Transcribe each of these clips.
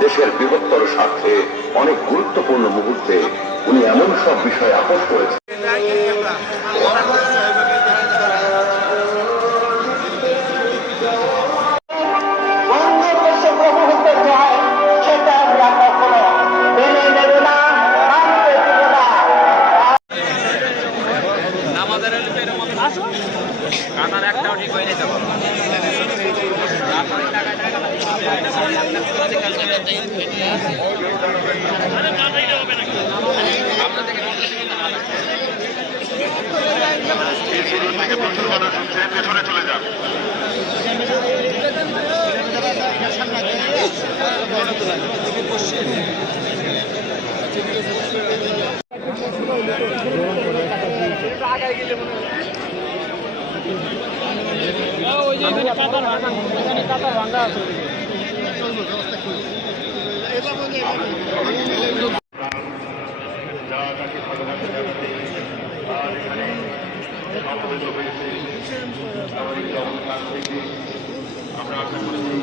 দেশের বৃহত্তর স্বার্থে অনেক গুরুত্বপূর্ণ মুহূর্তে উনি এমন সব বিষয়ে আপোষ করেছেন। একটাও ঠিক হয়ে যেতে পেছনে চলে যান। কাতার ভাঙ্গা আছে আমরা আশা করছি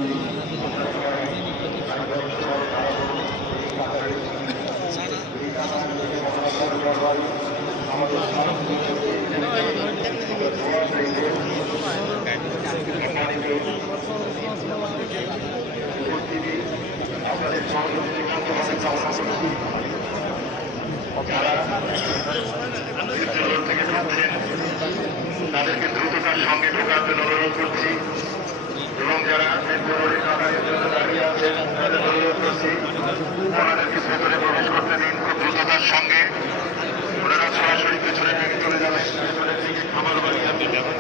তাদেরকে দ্রুততার সঙ্গে ঢোকার জন্য অনুরোধ করছি এবং যারা ফেব্রুয়ারি কাতারের জন্য দাঁড়িয়ে আছেন তাদের অনুরোধ করছি ওনাদেরকে ভেতরে প্রবেশ করতে দিন খুব দ্রুততার সঙ্গে। ওনারা সরাসরি পেছনের দিকে চলে যাবেন, পেছনের দিকে খামার বাড়ি আপনি ব্যবহার